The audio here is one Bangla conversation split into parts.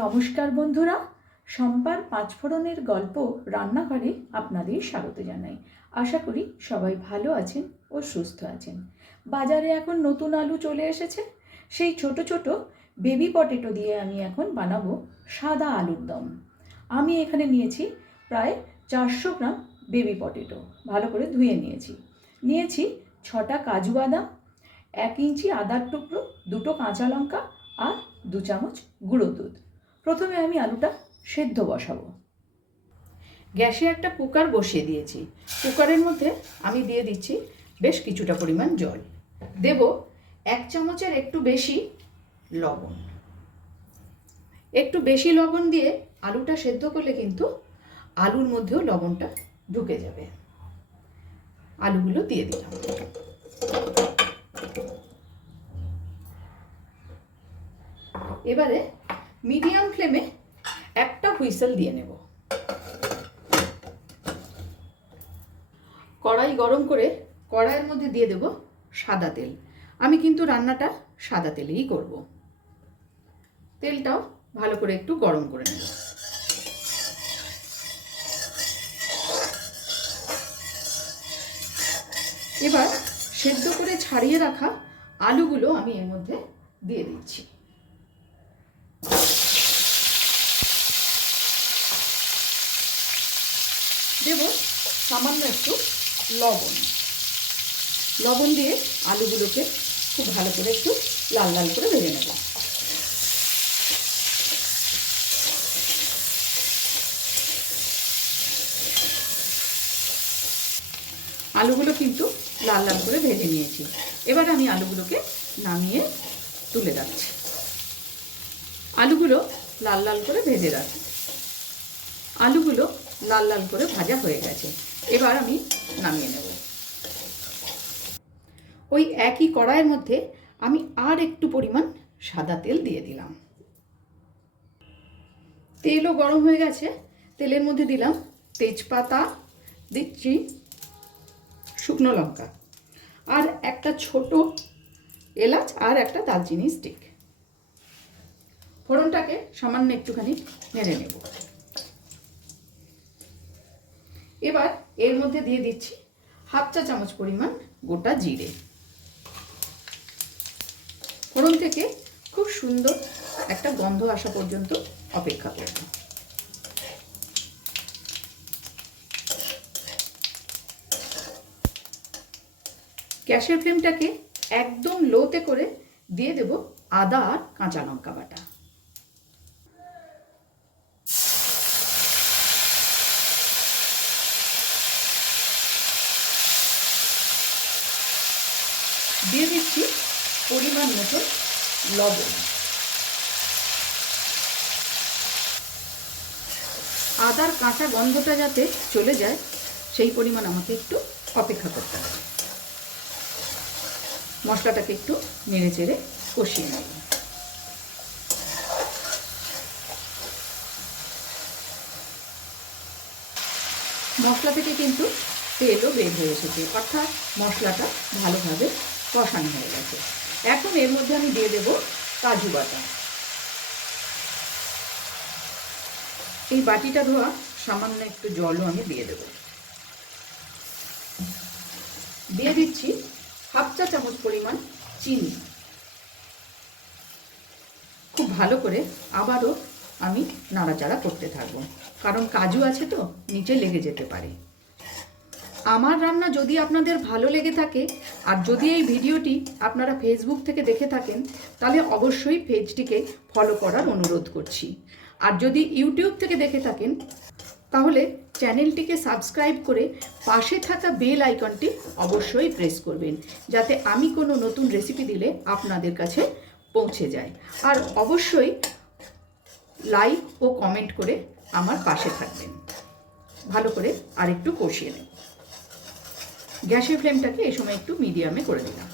নমস্কার বন্ধুরা, শম্পার পাঁচফোড়নের গল্প রান্নাঘরে আপনাদের স্বাগত জানাই। আশা করি সবাই ভালো আছেন ও সুস্থ আছেন। বাজারে এখন নতুন আলু চলে এসেছে। সেই ছোট ছোট বেবি পটেটো দিয়ে আমি এখন বানাবো সাদা আলুর দম। আমি এখানে নিয়েছি প্রায় 400 গ্রাম বেবি পটেটো, ভালো করে ধুয়ে নিয়েছি 6টা কাজু বাদাম, 1 ইঞ্চি আদার টুকরো, 2টো কাঁচা লঙ্কা আর 2 চামচ গুঁড়ো দুধ। প্রথমে আমি আলুটা সেদ্ধ বসাবো। গ্যাসে একটা কুকার বসিয়ে দিয়েছি। কুকারের মধ্যে আমি দিয়ে দিচ্ছি বেশ কিছুটা পরিমাণ জল। দেব 1 চামচের একটু বেশি লবণ। একটু বেশি লবণ দিয়ে আলুটা সেদ্ধ করলে কিন্তু আলুর মধ্যেও লবণটা ঢুকে যাবে। আলুগুলো দিয়ে দিলাম। এবারে মিডিয়াম ফ্লেমে একটা হুইসেল দিয়ে নেব। কড়াই গরম করে কড়াইয়ের মধ্যে দিয়ে দেব সাদা তেল। আমি কিন্তু রান্নাটা সাদা তেলেই করব। তেলটাও ভালো করে একটু গরম করে নেব। এবার সেদ্ধ করে ছাড়িয়ে রাখা আলুগুলো আমি এর মধ্যে দিয়ে দিচ্ছি। দেব সামান্য একটু লবণ দিয়ে আলুগুলোকে খুব ভালো করে একটু লাল লাল করে ভেজে নেব। আলুগুলো কিন্তু লাল লাল করে ভেজে নিয়েছি। এবার আমি আলুগুলোকে নামিয়ে তুলে রাখছি। আলুগুলো লাল লাল করে ভেজে রাখছি। আলুগুলো লাল লাল করে ভাজা হয়ে গেছে। এবার আমি নামিয়ে নেব। ওই একই কড়াইয়ের মধ্যে আমি আর একটু পরিমাণ সাদা তেল দিয়ে দিলাম। তেলও গরম হয়ে গেছে। তেলের মধ্যে দিলাম তেজপাতা, দিচ্ছি শুকনো লঙ্কা, আর একটা ছোট এলাচ আর একটা দারচিনি স্টিক। ফোড়নটাকে সামান্য একটুখানি নেড়ে নেব। এবার এর মধ্যে দিয়ে দিচ্ছি 1/2 চা চামচ পরিমাণ গোটা জিরে। ফোড়ন থেকে খুব সুন্দর একটা গন্ধ আসা পর্যন্ত অপেক্ষা করব। গ্যাসের ফ্লেমটাকে একদম লোতে করে দিয়ে দেব আদা আর কাঁচা লঙ্কা বাটা। দিয়ে দিচ্ছি পরিমাণ মতো লবণ। আদার কাঁচা গন্ধটা যাতে চলে যায় সেই পরিমাণ আমাকে একটু অপেক্ষা করতে হবে। মশলাটাকে একটু নেড়ে চেড়ে কষিয়ে নেব। মশলা থেকে কিন্তু তেলও বের হয়ে এসেছে, অর্থাৎ মশলাটা ভালোভাবে কষানো হয়ে গেছে। এখন এর মধ্যে আমি দিয়ে দেব কাজু বাটা। এই বাটিটা ধোয়া সামান্য একটু জলও আমি দিয়ে দেব। দিয়ে দিচ্ছি 1/2 চা চামচ পরিমাণ চিনি। খুব ভালো করে আবারও আমি নাড়াচাড়া করতে থাকবো, কারণ কাজু আছে তো নিচে লেগে যেতে পারে। আমার রান্না যদি আপনাদের ভালো লেগে থাকে, আর যদি এই ভিডিওটি আপনারা ফেসবুক থেকে দেখে থাকেন, তাহলে অবশ্যই পেজটিকে ফলো করার অনুরোধ করছি। আর যদি ইউটিউব থেকে দেখে থাকেন, তাহলে চ্যানেলটিকে সাবস্ক্রাইব করে পাশে থাকা বেল আইকনটি অবশ্যই প্রেস করবেন, যাতে আমি কোনো নতুন রেসিপি দিলে আপনাদের কাছে পৌঁছে যায়। আর অবশ্যই লাইক ও কমেন্ট করে আমার পাশে থাকবেন। ভালো করে আর একটু কষিয়ে নেব। গ্যাসের ফ্লেমটাকে এই সময় একটু মিডিয়ামে করে দিলাম।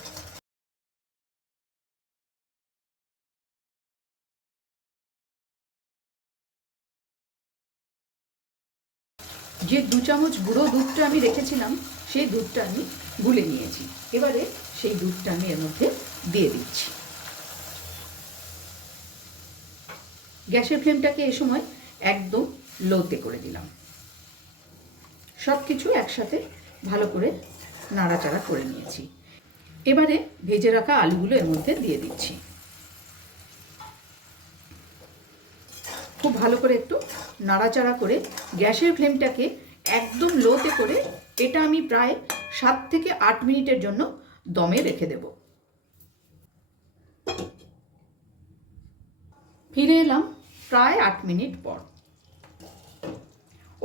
যে 2 চামচ গুঁড়ো দুধটা আমি রেখেছিলাম, সেই দুধটা আমি গুলে নিয়েছি। এবারে সেই দুধটা আমি এর মধ্যে দিয়ে দিচ্ছি। গ্যাসের ফ্লেমটাকে এ সময় একদম লোতে করে দিলাম। সব কিছু একসাথে ভালো করে নাড়াচাড়া করে নিয়েছি। এবারে ভেজে রাখা আলুগুলো এর মধ্যে দিয়ে দিচ্ছি। খুব ভালো করে একটু নাড়াচাড়া করে গ্যাসের ফ্লেমটাকে একদম লোতে করে এটা আমি প্রায় 7 থেকে 8 মিনিটের জন্য দমে রেখে দেব। ফিরে এলাম প্রায় 8 মিনিট পর।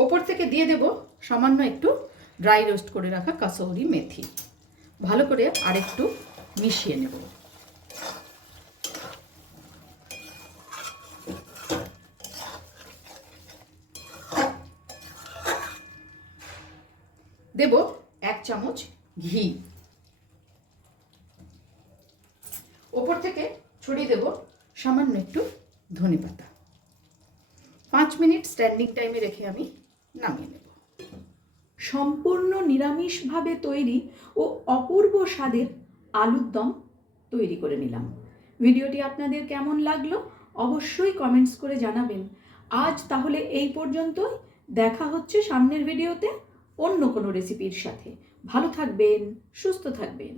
ওপর থেকে দিয়ে দেব সামান্য একটু ড্রাই রোস্ট করে রাখা কাসৌরি মেথি। ভালো করে আরেকটু মিশিয়ে নেব। দেব 1 চামচ ঘি। ওপর থেকে ছড়িয়ে দেব সামান্য একটু ধনেপাতা। 5 মিনিট স্ট্যান্ডিং টাইমে রেখে আমি নামিয়ে নেব। সম্পূর্ণ নিরামিষভাবে তৈরি ও অপূর্ব স্বাদের আলুর দম তৈরি করে নিলাম। ভিডিওটি আপনাদের কেমন লাগলো অবশ্যই কমেন্টস করে জানাবেন। আজ তাহলে এই পর্যন্তই। দেখা হচ্ছে সামনের ভিডিওতে অন্য কোনো রেসিপির সাথে। ভালো থাকবেন, সুস্থ থাকবেন।